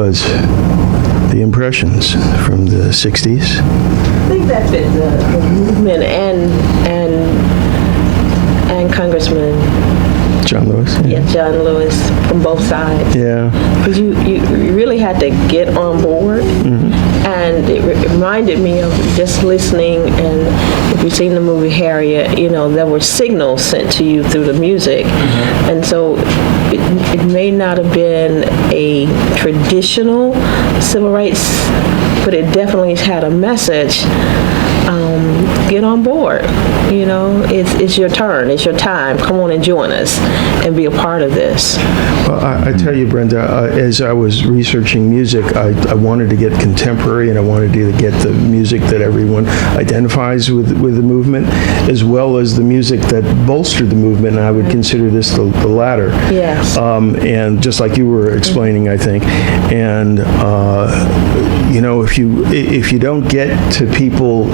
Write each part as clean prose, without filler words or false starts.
was the Impressions from the 60s. I think that fit the movement and Congressman John Lewis. Yeah, John Lewis from both sides. Yeah. Because you really had to get on board. Mm-hmm. And it reminded me of just listening, and if you've seen the movie Harriet, there were signals sent to you through the music. Mm-hmm. And so it may not have been a traditional civil rights, but it definitely had a message. Get on board. It's your turn. It's your time. Come on and join us and be a part of this. Well, I tell you, Brenda, as I was researching music, I wanted to get contemporary, and I wanted to get the music that everyone identifies with the movement, as well as the music that bolstered the movement, and I would consider this the latter. Yes. And just like you were explaining, I think. And, if you don't get to people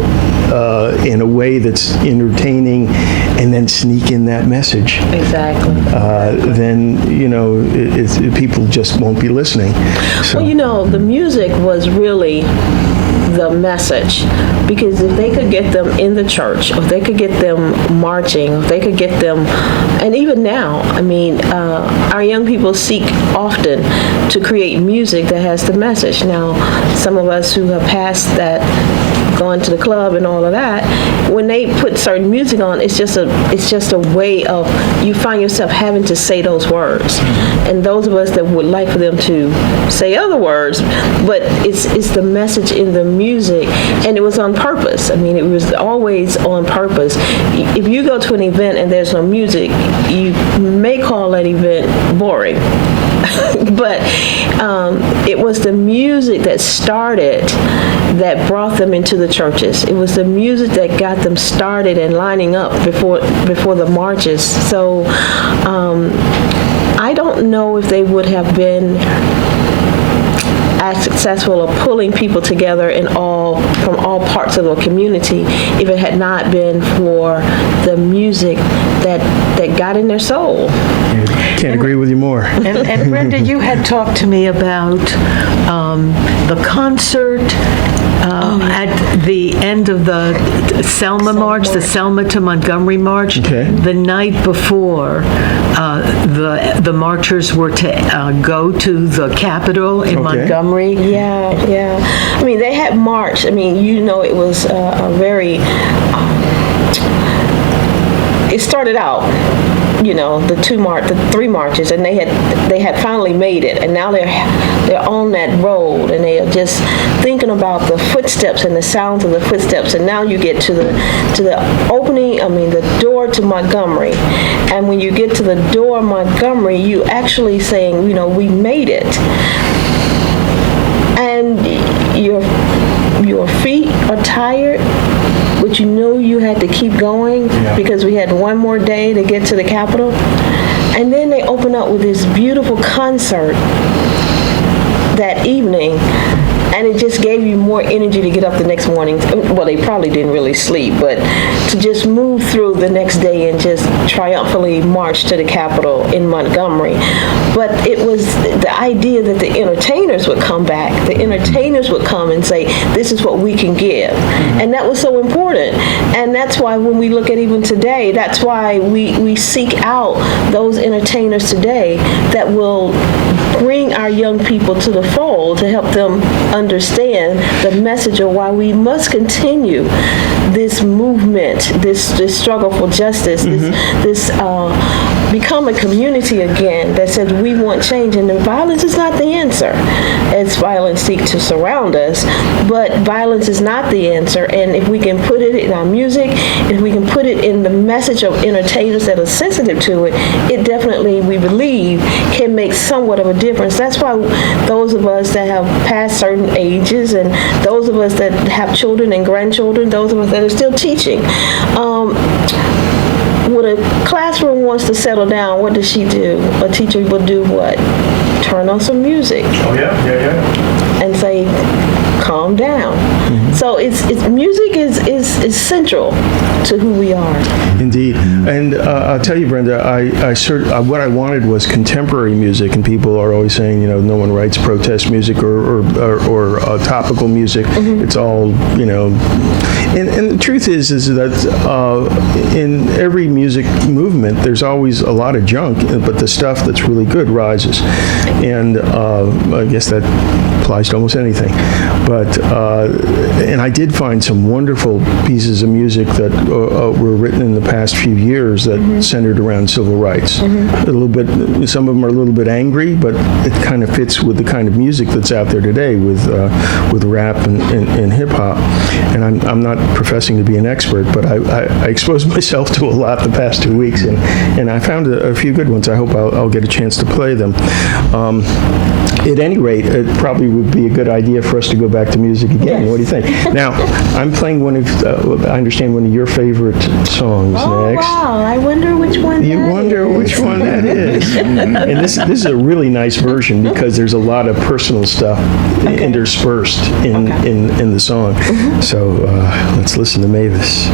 in a way that's entertaining and then sneak in that message. Exactly. Then, people just won't be listening. So. Well, the music was really the message, because if they could get them in the church, or if they could get them marching, or if they could get them, and even now, our young people seek often to create music that has the message. Now, some of us who have passed that, going to the club and all of that, when they put certain music on, it's just a way of, you find yourself having to say those words. And those of us that would like for them to say other words, but it's the message in the music, and it was on purpose. It was always on purpose. If you go to an event and there's no music, you may call that event boring. But it was the music that started, that brought them into the churches. It was the music that got them started and lining up before the marches. So I don't know if they would have been as successful of pulling people together from all parts of the community if it had not been for the music that got in their soul. Can't agree with you more. And Brenda, you had talked to me about the concert at the end of the Selma March, the Selma to Montgomery March, the night before the marchers were to go to the Capitol in Montgomery. Yeah. They had marched. It was a very... it started out, the 3 marches, and they had finally made it, and now they're on that road, and they are just thinking about the footsteps and the sounds of the footsteps, and now you get to the opening, the door to Montgomery, and when you get to the door of Montgomery, you actually saying, we made it, and your feet are tired, but you had to keep going because we had one more day to get to the Capitol. And then they open up with this beautiful concert that evening, and it just gave you more energy to get up the next morning. Well, they probably didn't really sleep, but to just move through the next day and just triumphantly march to the Capitol in Montgomery. But it was the idea that the entertainers would come back. The entertainers would come and say, this is what we can give. And that was so important. And that's why when we look at even today, that's why we seek out those entertainers today that will bring our young people to the fold to help them understand the message of why we must continue this movement, this struggle for justice, this become a community again that says we want change, and violence is not the answer, as violence seeks to surround us, but violence is not the answer. And if we can put it in our music, if we can put it in the message of entertainers that are sensitive to it, it definitely, we believe, can make somewhat of a difference. That's why those of us that have passed certain ages, and those of us that have children and grandchildren, those of us that are still teaching, when a classroom wants to settle down, what does she do? A teacher will do what? Turn on some music. Oh, yeah. And say, calm down. So it's music is central to who we are. Indeed. And I'll tell you, Brenda, what I wanted was contemporary music, and people are always saying, no one writes protest music or topical music. It's all, and the truth is that in every music movement, there's always a lot of junk, but the stuff that's really good rises. And I guess that applies to almost anything. But, and I did find some wonderful pieces of music that were written in the past few years that centered around civil rights. A little bit, some of them are a little bit angry, but it kind of fits with the kind of music that's out there today with rap and hip hop. And I'm not professing to be an expert, but I exposed myself to a lot the past 2 weeks, and I found a few good ones. I hope I'll get a chance to play them. At any rate, it probably would be a good idea for us to go back to music again. Yes. What do you think? Now, I'm playing one of, I understand, one of your favorite songs next. Wow, I wonder which one You wonder which one that is. And this is a really nice version because there's a lot of personal stuff interspersed in the song. So let's listen to Mavis.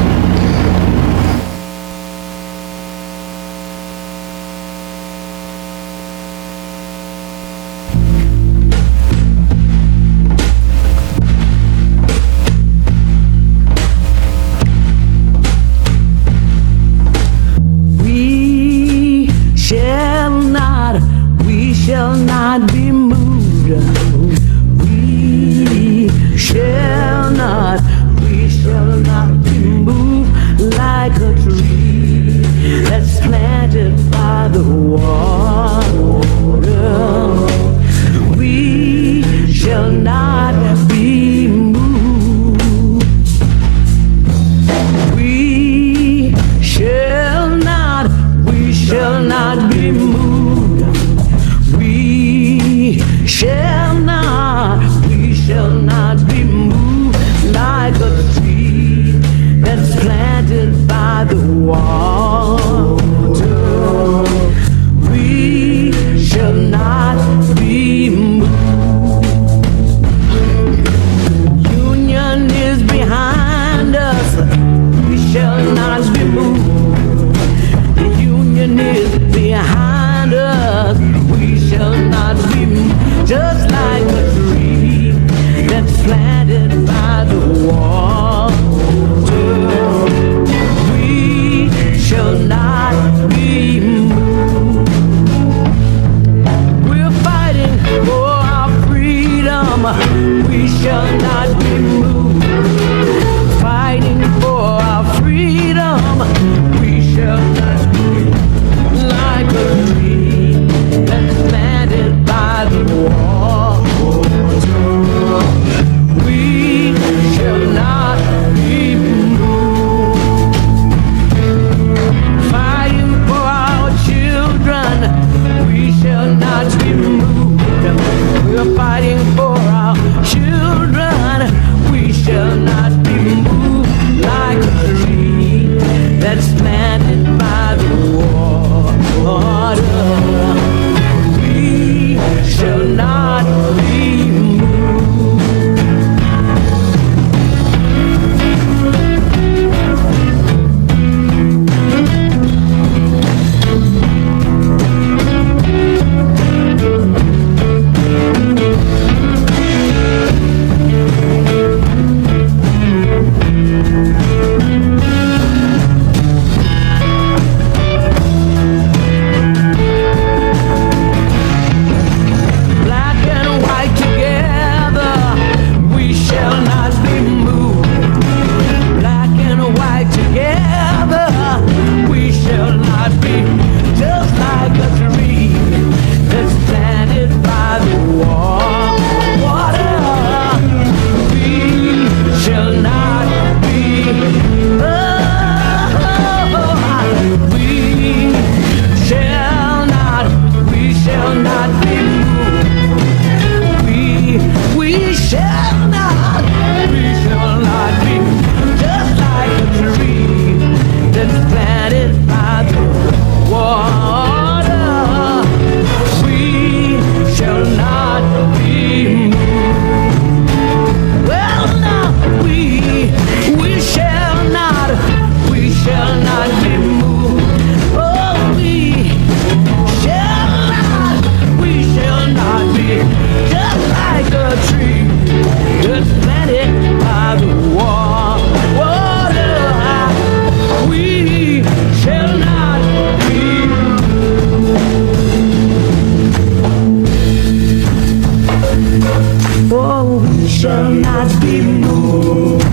Oh, we shall not be moved.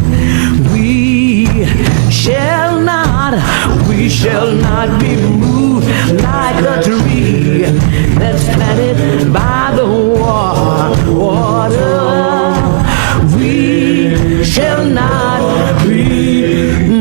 We shall not be moved like a tree that's planted by the water. We shall not be moved.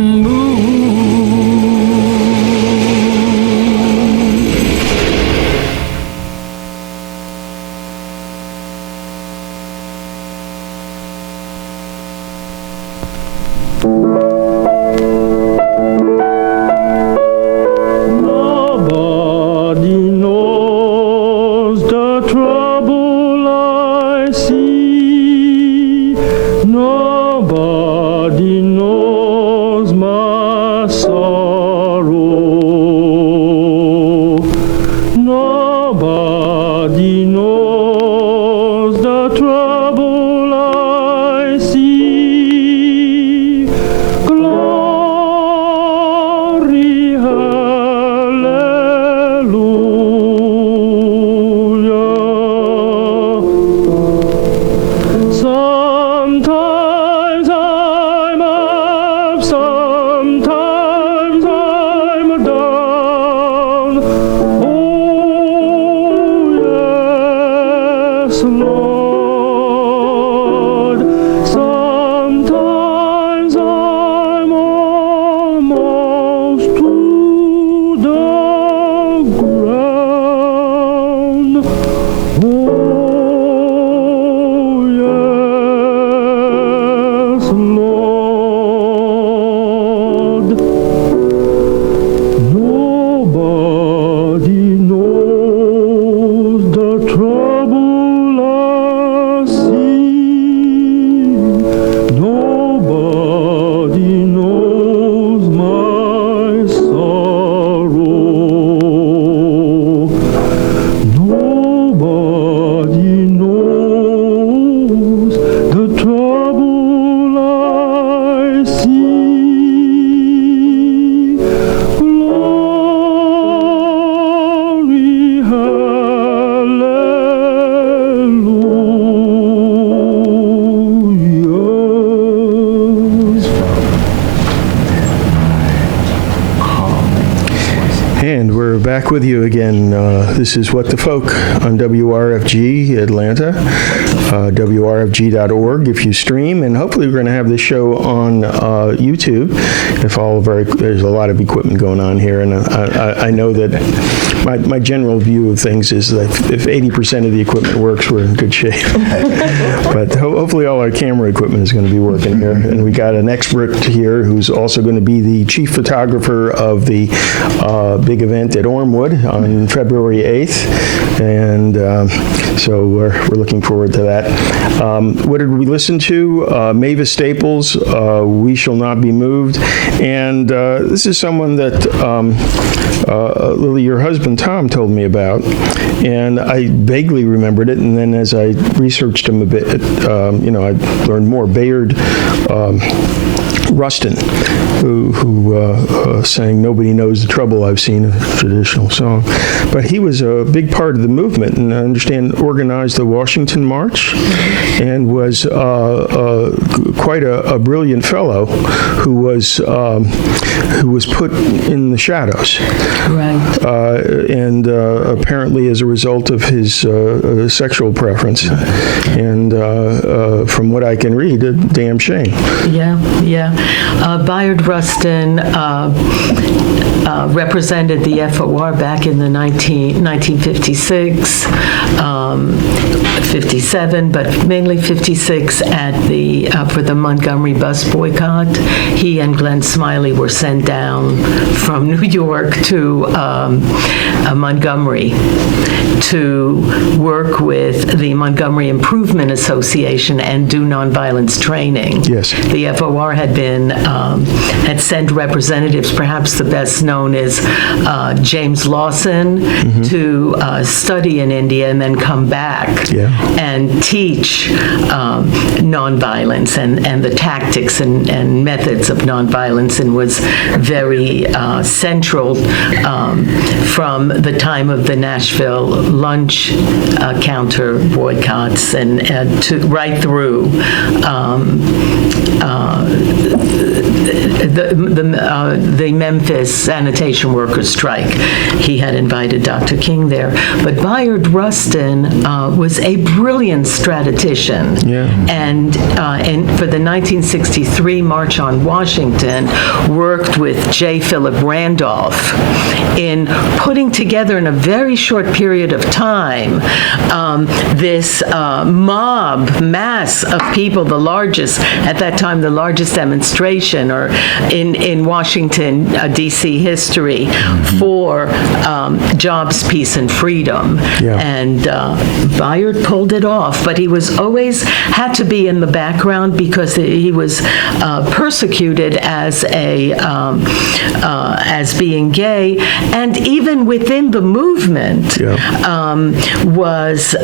Back with you again. This is What the Folk on WRFG Atlanta, WRFG.org if you stream, and hopefully we're going to have this show on YouTube. There's a lot of equipment going on here, and I know that my general view of things is that if 80% of the equipment works, we're in good shape. But hopefully all our camera equipment is going to be working here, and we got an expert here who's also going to be the chief photographer of the big event at Ormwood on February 8th, and so we're looking forward to that. What did we listen to? Mavis Staples, We Shall Not Be Moved, and this is someone that Lili, your husband Tom, told me about, and I vaguely remembered it, and then as I researched him a bit, I learned more. Bayard Rustin, who sang "Nobody Knows the Trouble I've Seen," a traditional song. But he was a big part of the movement, and I understand organized the Washington March, and was quite a brilliant fellow who was put in the shadows. Right. And apparently as a result of his sexual preference, and from what I can read, a damn shame. Yeah. Bayard Rustin represented the FOR back in the 1956, 57, but mainly 56 at for the Montgomery bus boycott. He and Glenn Smiley were sent down from New York to Montgomery to work with the Montgomery Improvement Association and do nonviolence training. Yes. The FOR had been had sent representatives, perhaps the best known is James Lawson, to study in India and then come back and teach nonviolence and the tactics and methods of nonviolence, and was very central from the time of the Nashville lunch counter boycotts and right through the Memphis sanitation workers strike. He had invited Dr. King there. But Bayard Rustin was a brilliant strategician. And for the 1963 March on Washington, worked with J. Philip Randolph in putting together in a very short period of time this mass of people, the largest, at that time, the largest demonstration or in Washington, D.C. history for jobs, peace, and freedom. And Bayard pulled it off, but he was always had to be in the background because he was persecuted as being gay, and even within the movement was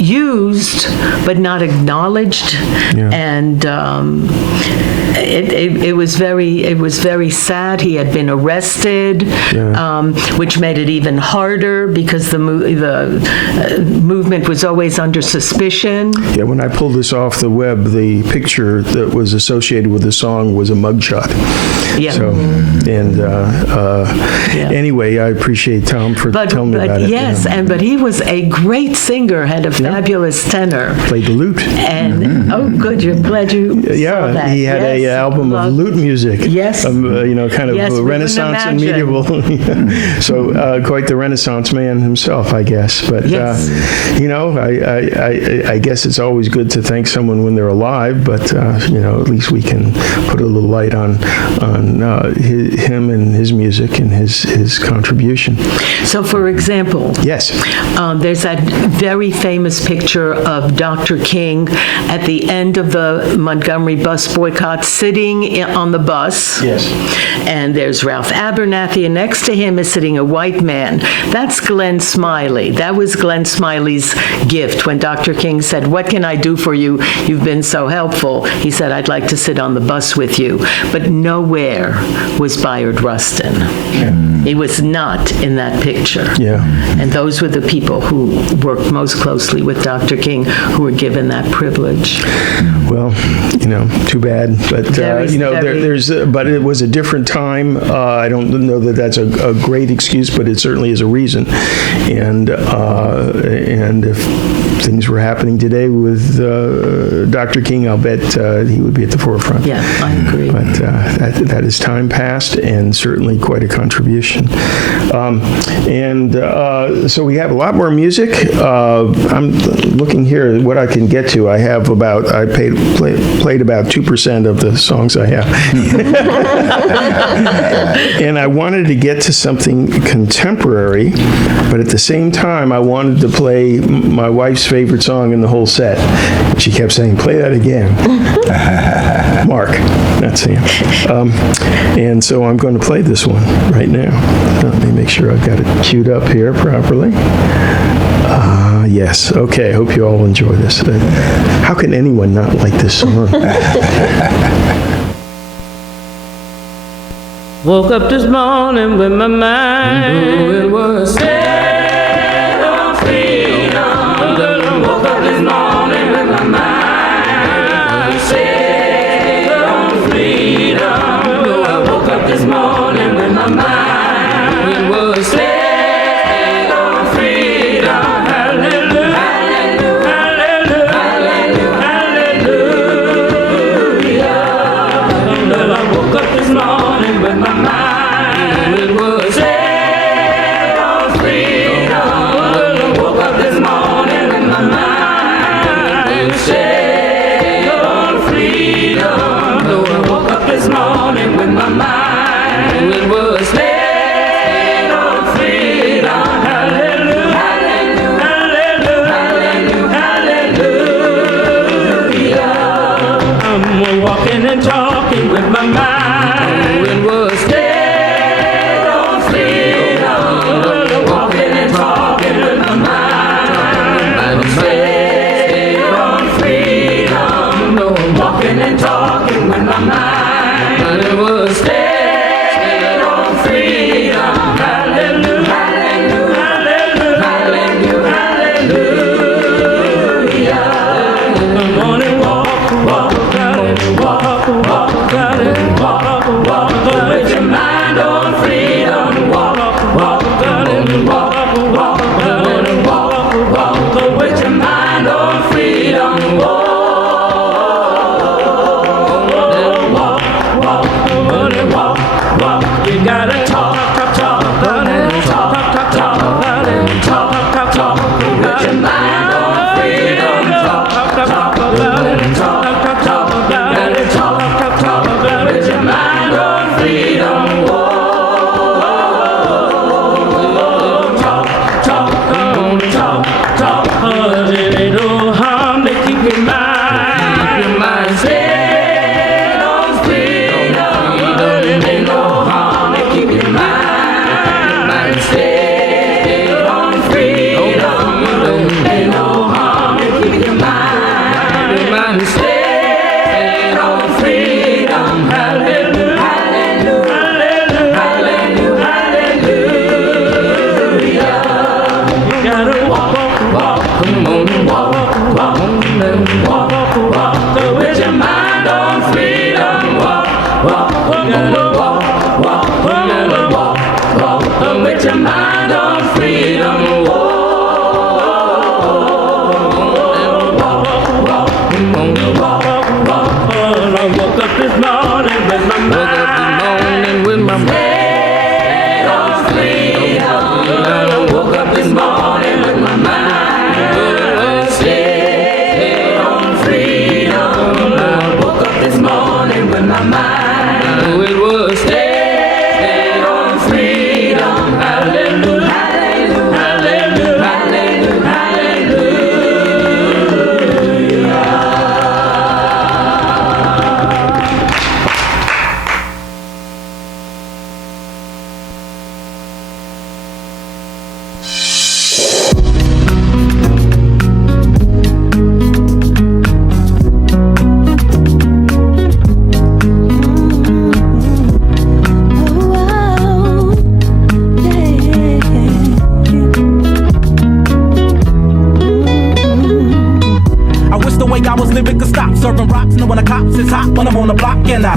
used but not acknowledged, and it was very sad. He had been arrested, which made it even harder because the movement was always under suspicion. Yeah, when I pulled this off the web, the picture that was associated with the song was a mugshot. So, and anyway, I appreciate Tom for telling me about it. Yes, but he was a great singer, had a fabulous tenor. Played the lute. And oh, good, you're glad you saw that. He had an album of lute music. Yes. Kind of Renaissance and medieval. So quite the Renaissance man himself, I guess. But I guess it's always good to thank someone when they're alive. But at least we can put a little light on him and his music and his contribution. So, for example, there's that very famous picture of Dr. King at the end of the Montgomery bus boycott, sitting on the bus. And there's Ralph Abernathy, and next to him is sitting a white man. That's Glenn Smiley. That was Glenn Smiley's gift when Dr. King said, "What can I do for you? You've been so helpful." He said, "I'd like to sit on the bus with you." But nowhere was Bayard Rustin. He was not in that picture. And those were the people who worked most closely with Dr. King who were given that privilege. Well, too bad. But but it was a different time. I don't know that that's a great excuse, but it certainly is a reason. And if things were happening today with Dr. King, I'll bet he would be at the forefront. Yeah, I agree. But that is time past, and certainly quite a contribution. So we have a lot more music. I'm looking here at what I can get to. I have played about 2% of the songs I have. And I wanted to get to something contemporary, but at the same time, I wanted to play my wife's favorite song in the whole set. She kept saying, "Play that again." Mark, that's him. And so I'm going to play this one right now. Let me make sure I've got it queued up here properly. Yes. Okay. I hope you all enjoy this. How can anyone not like this song? Woke up this morning with my mind. It was set on freedom. Woke up this morning with my mind. Set on freedom. I woke up this morning with my mind. It was set on freedom. Hallelujah. Hallelujah. Hallelujah. Hallelujah. I woke up this morning with my mind. It was set on freedom. freedom. Whoa. You gotta talk about it. Talk about it. With your mind on freedom. Talk about it. Talk about it. With your mind on freedom. Whoa. Talk. It ain't no harm to keep your mind stayed on freedom. It ain't no harm to keep your mind stayed on freedom. Ain't no harm to keep your mind stayed on freedom. Hallelujah, hallelujah, hallelujah, hallelujah. You gotta walk, come on, walk with your mind on freedom. Walk, with your mind on freedom. I woke up this morning with my mind stayed on freedom. I woke up this morning with my mind stayed on freedom. I woke up this morning with my mind. It was stayed on freedom. Hallelujah, hallelujah, hallelujah, hallelujah. Serving rocks, knowing the cops is hot when I'm on the block. And I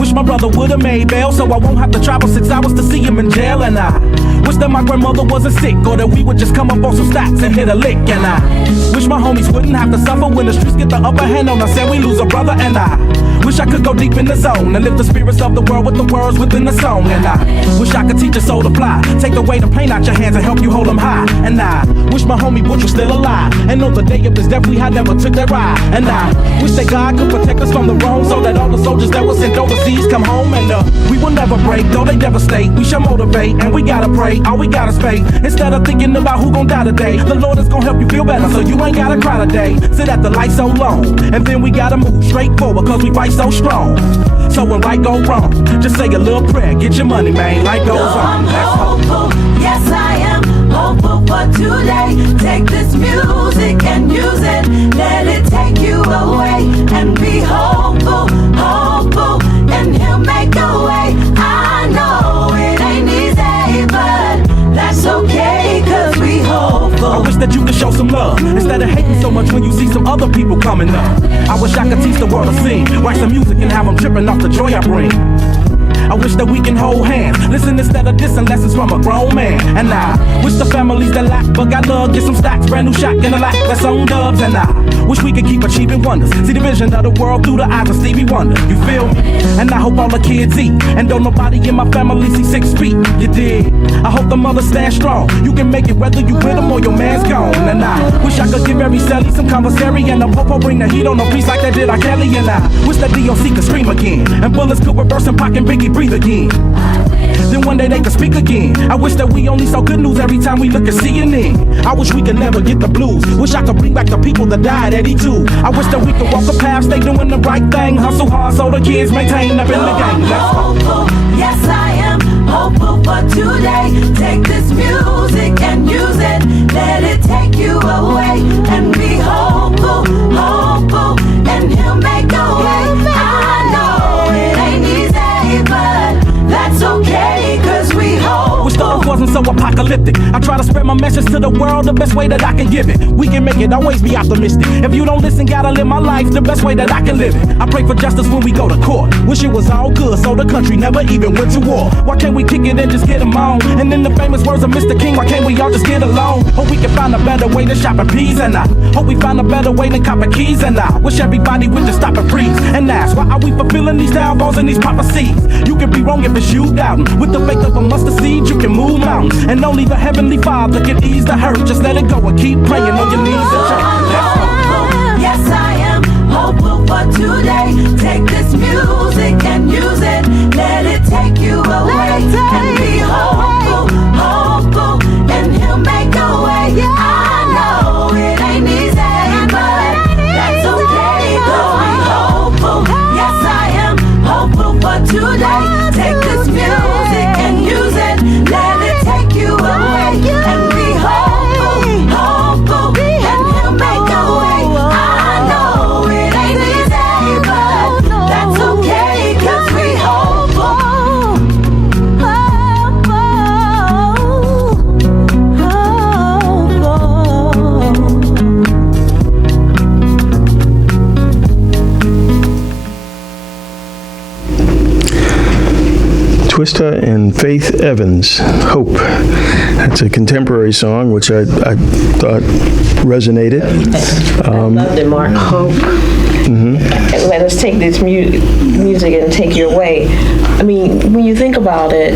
wish my brother would've made bail so I won't have to travel 6 hours to see him in jail. And I wish that my grandmother wasn't sick, or that we would just come up on some stacks and hit a lick. And I wish my homies wouldn't have to suffer when the streets get the upper hand on us and we lose a brother. And I wish I could go deep in the zone and lift the spirits of the world with the words within the song. And I wish I could teach your soul to fly, take away the pain out your hands and help you hold them high. And I wish my homie Butch was still alive and know the day of his death we had never took that ride. And I wish that God could protect us from the wrong, so that all the soldiers that were sent overseas come home. And we will never break, though they devastate. We shall motivate, and we gotta pray. All we gotta spay, instead of thinking about who gon' die today, the Lord is gon' help you feel better, so you ain't gotta cry today. Sit at the light so long, and then we gotta move straight forward, cause we fight so strong. So when right go wrong, just say a little prayer, get your money, man, life goes on. I'm hopeful, yes I am hopeful for today. Take this music and use it, let it take you away. And be hopeful, hopeful, and he'll make a way. I know it ain't easy, but that's okay, cause we hopeful. I wish that you could show some love, instead of hating so much when you see some other people coming up. I wish I could teach the world to sing, write some music and have them tripping off the joy I bring. I wish that we can hold hands, listen instead of dissing lessons from a grown man. And I wish the families that lack but got love get some stacks, brand new shotgun a lack that's on dubs. And I wish we could keep achieving wonders, see the vision of the world through the eyes of Stevie Wonder. You feel me? And I hope all the kids eat, and don't nobody in my family see 6 feet. You dig? I hope the mothers stand strong. You can make it whether you with them or your man's gone. And I wish I could give every celly some commissary, and the popo bring the heat on the piece like they did R. Kelly. And I wish that DOC could scream again, and bullets could reverse and Pac and Biggie breathe again. Then one day they could speak again. I wish that we only saw good news every time we look at CNN. I wish we could never get the blues. Wish I could bring back the people that died at E2. I wish that we could walk a path, stay doing the right thing, hustle hard so the kids maintain up in the game. Hopeful, yes I am hopeful for today. Take this music and use it, let it take you away. And be hopeful, hopeful, and he'll make a way. I know it ain't easy, but that's okay, cause we hope. Wish the earth wasn't so apocalyptic. I try to spread my message to the world the best way that I can give it. We can make it, always be optimistic. If you don't listen, gotta live my life the best way that I can live it. I pray for justice when we go to court. Wish it was all good, so the country never even went to war. Why can't we kick it and just get them on? And in the famous words of Mr. King, why can't we all just get along? Hope we can find a better way than shopping peas and I hope we find a better way than copping keys and I wish everybody would just stop and breathe and ask, why are we fulfilling these downfalls and these prophecies? You can be wrong if it's you doubting. With the faith of a mustard seed, you can move mountains. And only the Heavenly Father can ease the hurt. Just let it go and keep praying on your knees and church. Let's go. Yes, I am hopeful for today. Take this music and use it. Let it take you away. And be hopeful, hopeful, and He'll make a way. I know it ain't easy, but that's okay. Going hopeful. Yes, I am hopeful for today. Take this music and use it. Let it take you away. And be hopeful, hopeful, and He'll make a way. I know it ain't easy, but that's okay, 'cause we hopeful. Twista and Faith Evans, Hope. That's a contemporary song, which I thought resonated. Loved it, Mark. Hope. Let us take this music and take your way. I mean, when you think about it,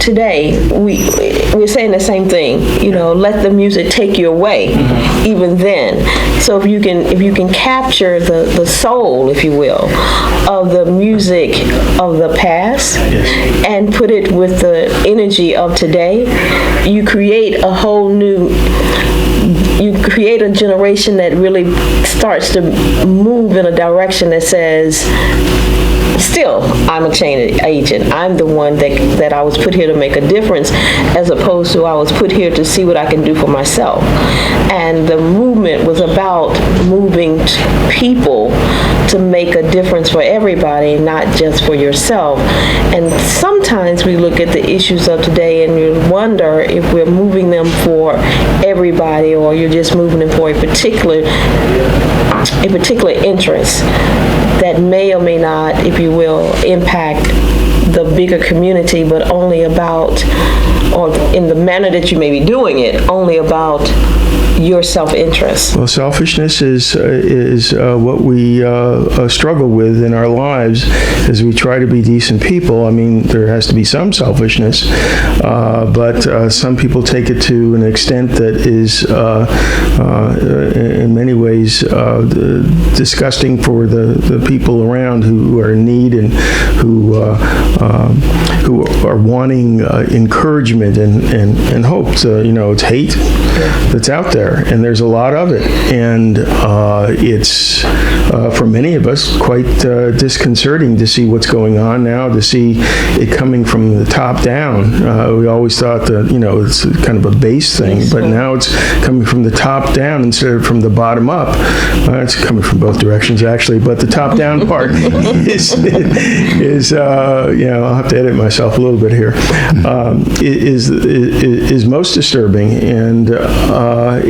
today we're saying the same thing. You know, let the music take you away. Even then, so if you can capture the soul, if you will, of the music of the past, and put it with the energy of today, you create a whole new. You create a generation that really starts to move in a direction that says, still, I'm a change agent. I'm the one that I was put here to make a difference, as opposed to I was put here to see what I can do for myself. And the movement was about moving people to make a difference for everybody, not just for yourself. And sometimes we look at the issues of today and we wonder if we're moving them for everybody, or you're just moving them for a particular interest that may or may not, if you will, impact the bigger community, but only about, or in the manner that you may be doing it, only about your self-interest. Well, selfishness is what we struggle with in our lives as we try to be decent people. I mean, there has to be some selfishness, but some people take it to an extent that is, in many ways, disgusting for the people around who are in need and who are wanting encouragement and hope. So, it's hate that's out there. And there's a lot of it, and it's for many of us quite disconcerting to see what's going on now, to see it coming from the top down. We always thought that it's kind of a base thing, but now it's coming from the top down instead of from the bottom up. It's coming from both directions actually, but the top down part is I'll have to edit myself a little bit here. Is most disturbing, and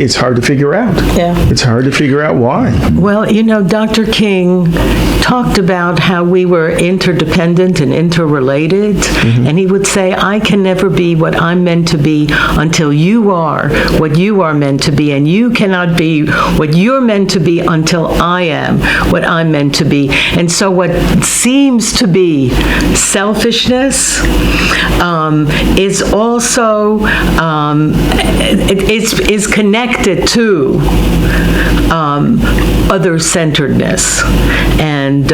it's hard to figure out. Yeah. It's hard to figure out why. Well, Dr. King talked about how we were interdependent and interrelated, and he would say, I can never be what I'm meant to be until you are what you are meant to be, and you cannot be what you're meant to be until I am what I'm meant to be. And so what seems to be selfishness is also is connected to other-centeredness, and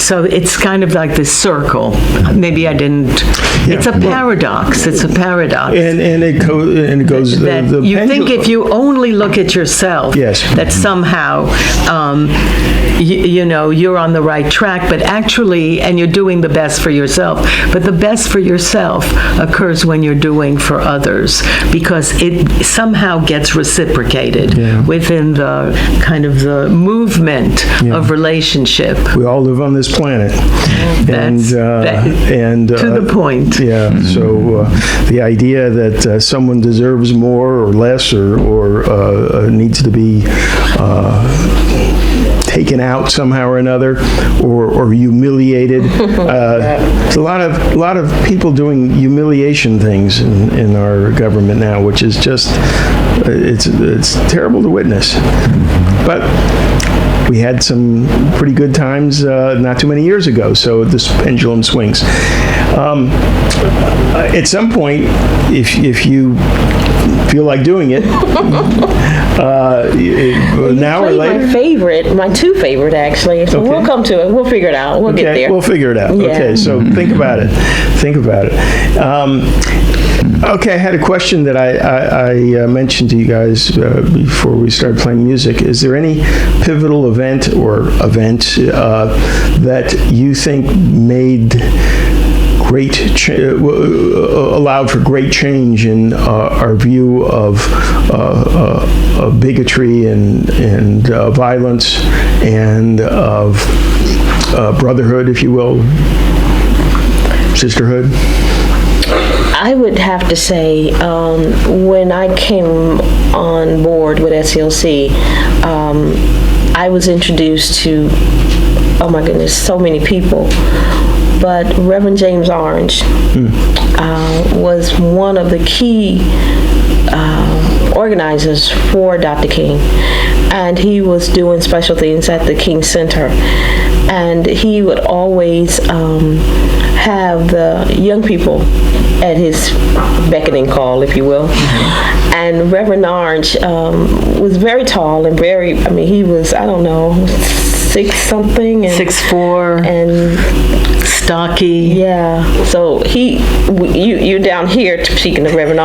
so it's kind of like this circle. Maybe I didn't. Yeah. It's a paradox. It's a paradox. And it goes. That you think if you only look at yourself, yes, that somehow you're on the right track, but actually, and you're doing the best for yourself. But the best for yourself occurs when you're doing for others, because it somehow gets reciprocated. Yeah. within the kind of the movement of relationship. We all live on this planet. That's to the point. Yeah, so the idea that someone deserves more or less or needs to be taken out somehow or another, or humiliated. There's a lot of people doing humiliation things in our government now, which is just it's terrible to witness. But we had some pretty good times not too many years ago, so this pendulum swings. At some point, if you feel like doing it, now or later. My two favorite actually. So Okay. we'll come to it. We'll figure it out. We'll get there. We'll figure it out. Yeah. Okay, so think about it. Okay, I had a question that I mentioned to you guys before we started playing music. Is there any pivotal event or events that you think made allowed for great change in our view of bigotry and violence and of brotherhood, if you will, sisterhood? I would have to say, when I came on board with SCLC, I was introduced to, oh my goodness, so many people. But Reverend James Orange was one of the key organizers for Dr. King. And he was doing special things at the King Center. And he would always have the young people at his beckoning call, if you will. And Reverend Orange was very tall and he was, I don't know, 6-something. 6'4". And stocky. yeah. So you're down here speaking of Reverend